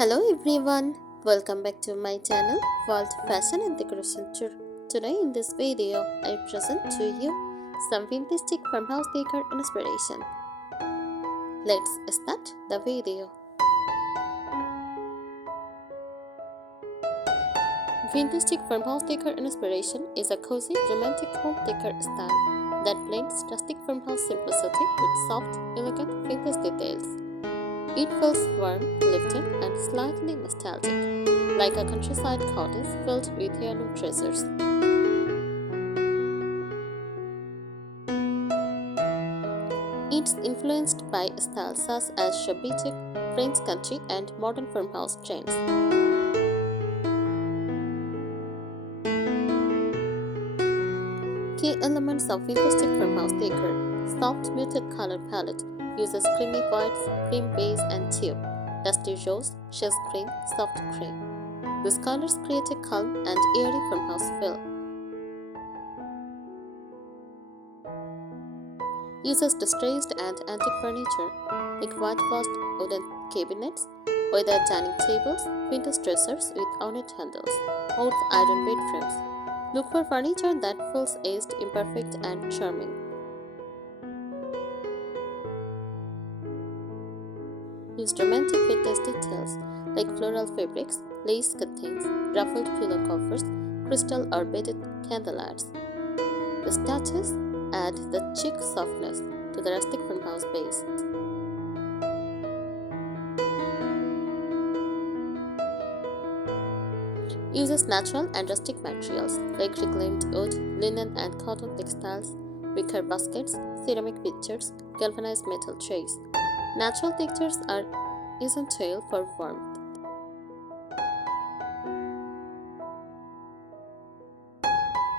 Hello everyone, welcome back to my channel World Fashion and Decoration Tour. Today in this video, I present to you some vintage chic farmhouse decor inspiration. Let's start the video. Vintage chic farmhouse decor inspiration is a cozy, romantic home decor style that blends rustic farmhouse simplicity with soft, elegant vintage details. It feels warm, lifting, and slightly nostalgic, like a countryside cottage filled with heirloom treasures. It's influenced by styles such as shabby chic, French country, and modern farmhouse trends. Key elements of vintage chic farmhouse decor: soft muted color palette uses creamy whites, cream beige, and taupe, dusty rose, shell green, soft cream. These colors create a calm and airy farmhouse feel. Uses distressed and antique furniture like whitewashed wooden cabinets, weathered dining tables, vintage dressers with ornate handles, old iron bed frames. Look for furniture that feels aged, imperfect, and charming. Use romantic vintage details like floral fabrics, lace curtains, ruffled pillow covers, crystal or beaded candeliers. The touches add the chic softness to the rustic farmhouse base. Uses natural and rustic materials like reclaimed wood, linen, and cotton textiles, wicker baskets, ceramic pitchers, galvanized metal trays. Natural textures are essential for warmth.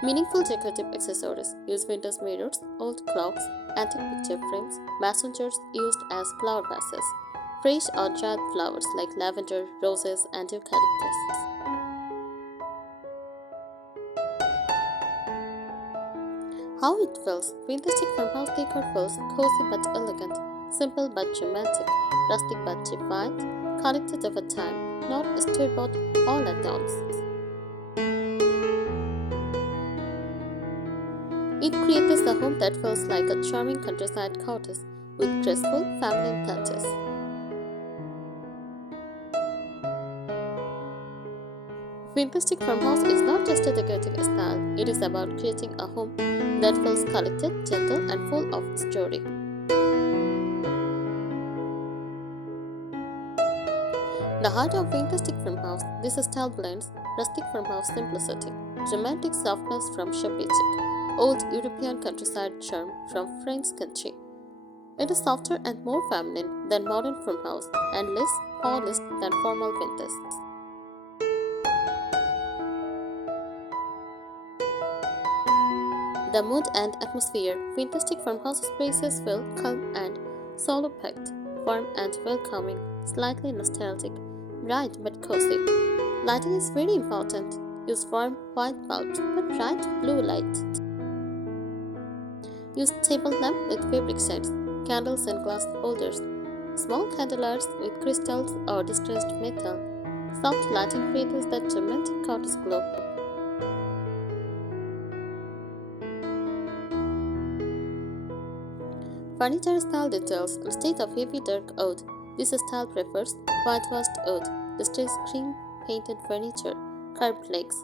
Meaningful decorative accessories use vintage mirrors, old clocks, antique picture frames, mason jars used as flower vases, fresh or dried flowers like lavender, roses, and eucalyptus. How it feels: vintage chic farmhouse decor feels cozy but elegant, simple but romantic, rustic but refined, connected over time, not store-bought all at once. It creates a home that feels like a charming countryside cottage with graceful feminine touches. Vintage chic farmhouse is not just a decorative style, it is about creating a home that feels collected, gentle, and full of story. The heart of vintage chic farmhouse, this style blends rustic farmhouse simplicity, romantic softness from shabby chic, old European countryside charm from French country. It is softer and more feminine than modern farmhouse and less polished than formal vintage. The mood and atmosphere: vintage chic farmhouse spaces feel calm and solo-packed, warm and welcoming, slightly nostalgic, bright but cozy. Lighting is very important. Use warm white bulbs but bright blue light. Use table lamp with fabric shades, candles and glass holders, small candelabras with crystals or distressed metal. Soft lighting creates that romantic cottage glow. Furniture style details: instead of heavy dark wood, this style prefers whitewashed wood, distressed cream painted furniture, carved legs,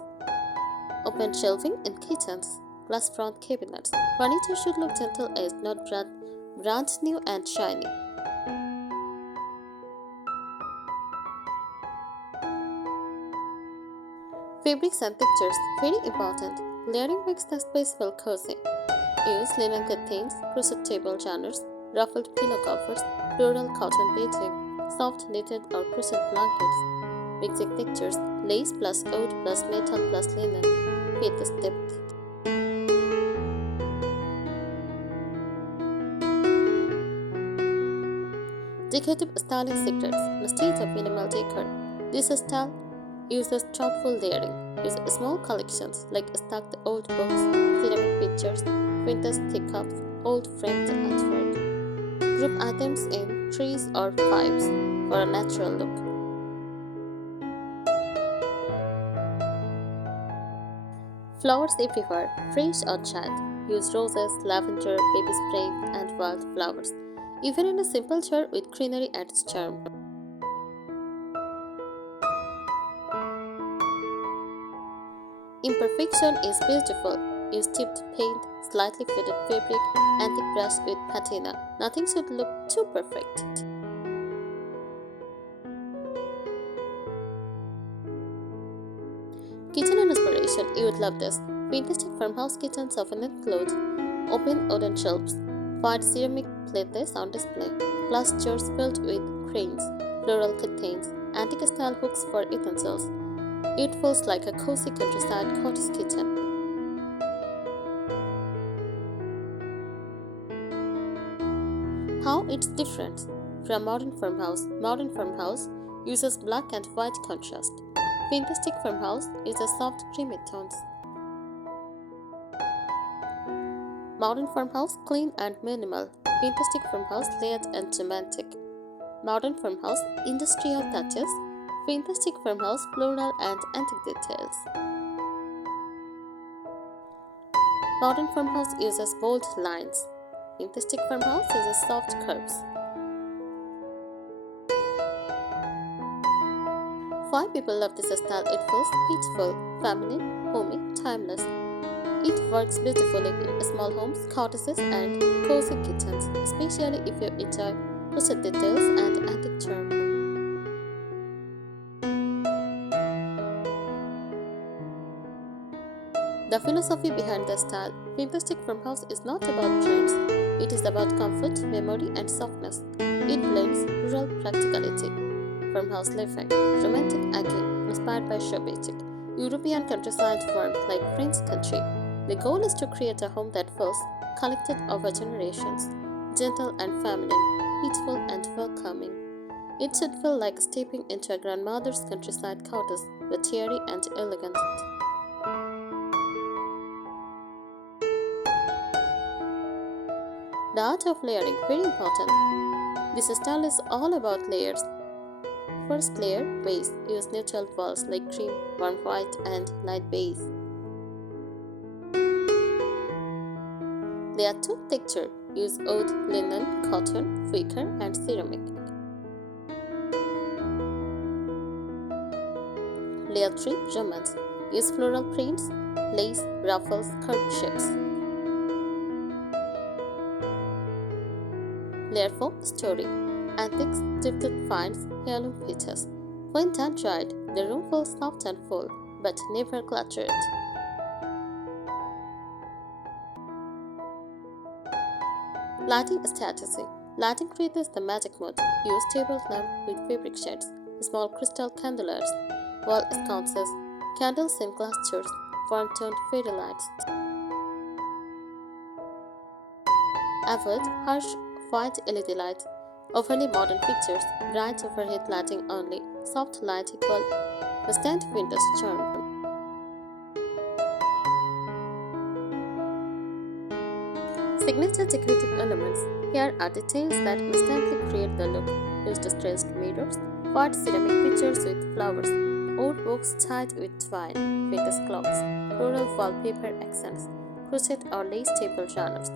open shelving in kitchens, glass front cabinets. Furniture should look gentle aged, not brand new and shiny. Fabrics and textures: very important. Layering makes the space feel cozy. Use linen curtains, crochet table runners, ruffled pillow covers, floral cotton bedding, soft knitted or crochet blankets. Mixing textures: lace plus wood plus metal plus linen. Create depth. Decorative styling secrets: instead of minimal decor, this style uses thoughtful layering. Use small collections like stacked old books, ceramic pictures, vintage teacups, old framed artwork. Group items in threes or fives for a natural look. Flowers everywhere, fresh or child. Use roses, lavender, baby spray, and wildflowers. Even in a simple jar with greenery adds charm. Imperfection is beautiful. Use tipped paint, slightly faded fabric, antique brush with patina. Nothing should look too perfect. Kitchen inspiration, you would love this. Fantastic farmhouse kitchens often include open wooden shelves, wide ceramic plates on display, glass jars filled with cranes, floral curtains, antique style hooks for utensils. It feels like a cozy countryside cottage kitchen. How it's different from modern farmhouse. Modern farmhouse uses black and white contrast. Fantastic farmhouse uses soft creamy tones. Modern farmhouse clean and minimal. Fantastic farmhouse layered and romantic. Modern farmhouse industrial touches. Fantastic farmhouse floral and antique details. Modern farmhouse uses bold lines. Fantastic farmhouse uses soft curves. Why people love this style? It feels peaceful, feminine, homey, timeless. It works beautifully in small homes, cottages, and cozy kitchens, especially if you enjoy rustic details and antique charm. The philosophy behind the style. Fantastic farmhouse is not about trends. It is about comfort, memory, and softness. It blends rural practicality, farmhouse living, romantic aging, inspired by Shobetic, European countryside warmth like French country. The goal is to create a home that feels collected over generations, gentle and feminine, peaceful and welcoming. It should feel like stepping into a grandmother's countryside cottage, but airy and elegant. The art of layering, very important. This style is all about layers. First layer, base. Use neutral walls like cream, warm white, and light beige. Layer 2, texture. Use wood, linen, cotton, wicker, and ceramic. Layer 3, romance. Use floral prints, lace, ruffles, curved shapes. Layer 4, story. Antiques, thrifted finds, heirloom pieces. When done right, the room feels soft and full, but never cluttered. Lighting strategy. Lighting creates the magic mood. Use table lamp with fabric shades, small crystal candelabres, wall sconces, candles in glass jars, warm-toned fairy lights. Avoid harsh white LED light, overly modern pictures, bright overhead lighting only, soft light equal instant winter's charm. Signature decorative elements. Here are details that instantly create the look. Use distressed mirrors, white ceramic pictures with flowers, old books tied with twine, vintage clocks, floral wallpaper accents, crochet or lace table runners.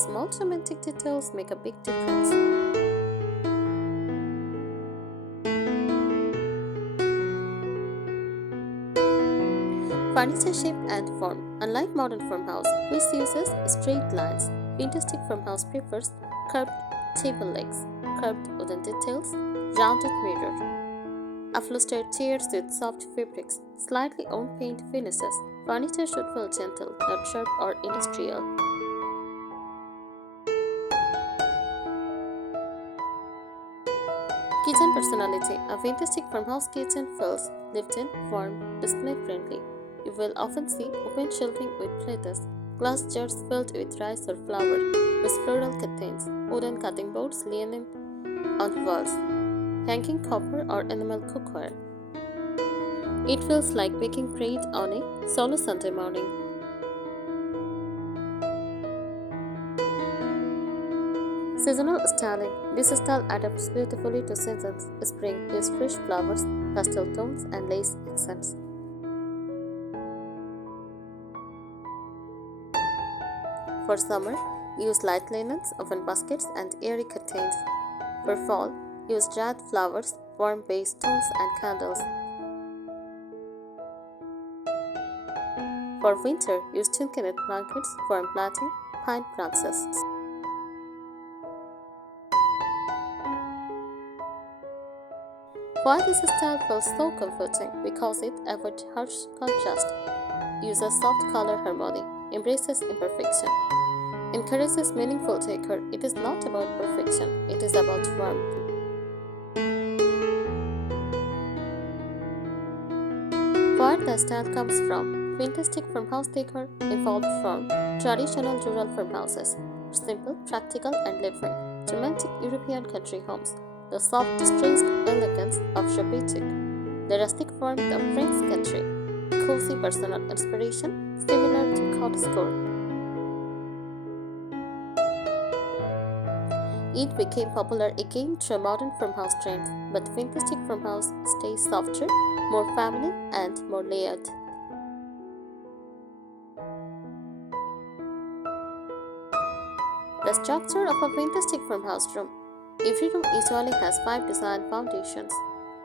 Small romantic details make a big difference. Furniture shape and form. Unlike modern farmhouse, which uses straight lines, Fantastic farmhouse prefers curved table legs, curved wooden details, rounded mirror, upholstered chairs with soft fabrics, slightly on-paint finishes. Furniture should feel gentle, not sharp or industrial. Kitchen personality. A fantastic farmhouse kitchen feels lived-in, warm, display-friendly. You will often see open shelving with plates, glass jars filled with rice or flour, with floral curtains, wooden cutting boards leaning on walls, hanging copper or enamel cookware. It feels like baking bread on a solo Sunday morning. Seasonal styling. This style adapts beautifully to seasons. Spring use fresh flowers, pastel tones, and lace accents. For summer, use light linens, open baskets, and airy curtains. For fall, use jade flowers, warm base stones, and candles. For winter, use tuned blankets, foam platting, pine branches. Why this style feels so comforting? Because it avoids harsh contrast, uses soft color harmony, embraces imperfection, encourages meaningful decor. It is not about perfection, it is about warmth. Where the style comes from? Fantastic farmhouse decor evolved from traditional rural farmhouses, simple, practical, and living, to romantic European country homes, the soft, distressed elegance of Chic, the rustic warmth of French country, cozy personal inspiration similar to cottagecore. It became popular again through modern farmhouse trends, but fantastic farmhouse stays softer, more family, and more layered. The structure of a fantastic farmhouse room. Every room usually has 5 design foundations.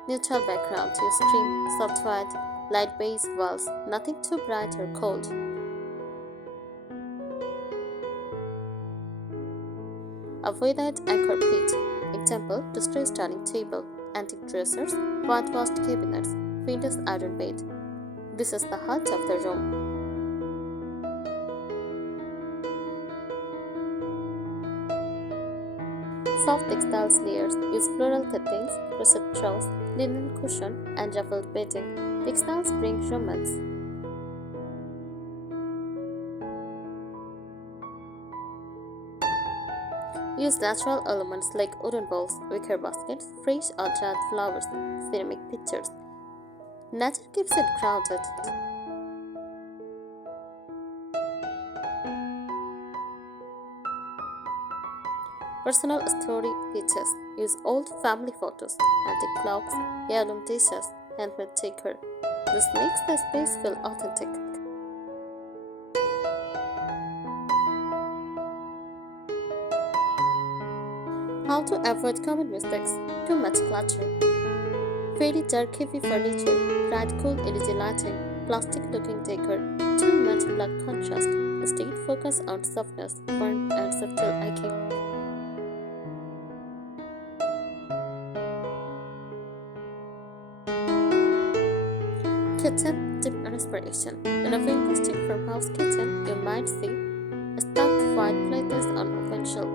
Neutral background, use cream, soft white, light beige walls, nothing too bright or cold. Avoid anchor pit. Example, distressed dining table, antique dressers, whitewashed cabinets, Windows iron bed. This is the heart of the room. Soft textiles layers use floral cuttings, russet throws, linen cushion, and ruffled bedding. Textiles bring romance. Use natural elements like wooden bowls, wicker baskets, fresh or dried flowers, ceramic pictures. Nature keeps it grounded. Personal story pieces use old family photos, antique clocks, heirloom dishes, handmade decor. This makes the space feel authentic. How to avoid common mistakes? Too much clutter. Very dark heavy furniture, bright cool LED lighting, plastic looking decor, too much black contrast. Instead focus on softness, warmth, and subtle icing. Kitchen deep inspiration. In a fantastic farmhouse kitchen, you might see stuffed white plates on open shelf,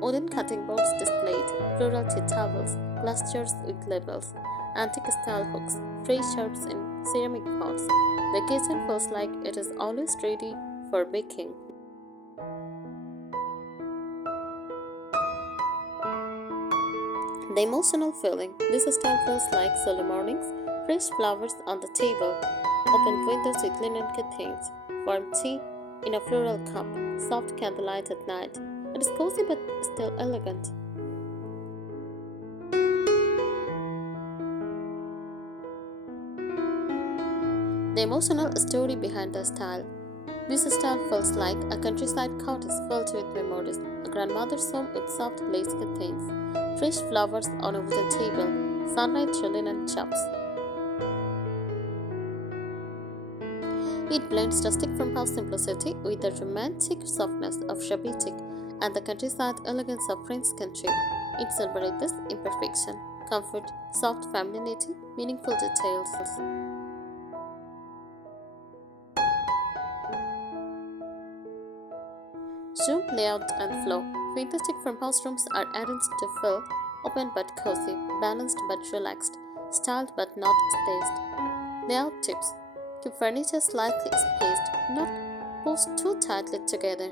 wooden cutting boards displayed, floral tea towels, glass jars with labels, antique style hooks, fresh herbs in ceramic pots. The kitchen feels like it is always ready for baking. The emotional feeling. This style feels like solo mornings, fresh flowers on the table, open windows with linen curtains, warm tea in a floral cup, soft candlelight at night. It is cozy but still elegant. The emotional story behind the style. This style feels like a countryside cottage filled with memories, a grandmother's home with soft lace curtains, fresh flowers on a wooden table, sunlight through linen chops. It blends rustic farmhouse simplicity with the romantic softness of Chic and the countryside elegance of French country. It celebrates imperfection, comfort, soft femininity, meaningful details. Room layout and flow. Fantastic farmhouse rooms are arranged to feel open but cozy, balanced but relaxed, styled but not spaced. Layout tips. Keep furniture slightly spaced, not pushed too tightly together.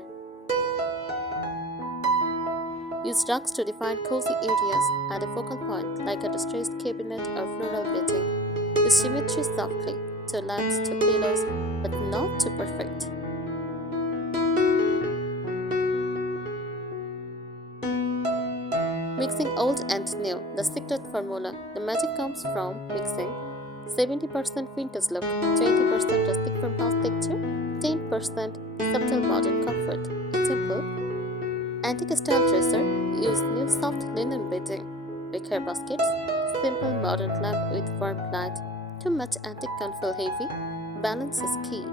Use rugs to define cozy areas. Add a focal point like a distressed cabinet or floral bedding. Use symmetry softly, to lamps to pillows, but not too perfect. Mixing old and new, the secret formula. The magic comes from mixing 70% vintage look, 20% rustic farmhouse texture, 10% subtle modern comfort. Example: antique style dresser, use new soft linen bedding. Wicker baskets, simple modern lamp with warm light. Too much antique can feel heavy. Balance is key.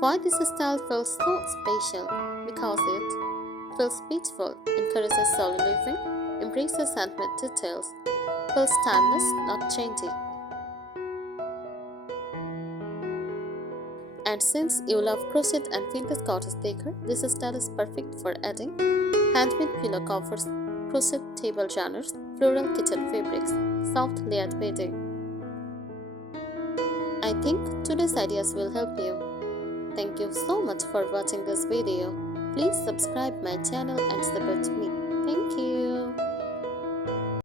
Why this style feels so special? Because it feels peaceful, encourages solo living, embraces handmade details, feels timeless, not trendy. And since you love crochet and vintage cottage decor, this style is perfect for adding handmade pillow covers, crochet table runners, floral kitchen fabrics, soft layered bedding. I think today's ideas will help you. Thank you so much for watching this video. Please subscribe my channel and support me.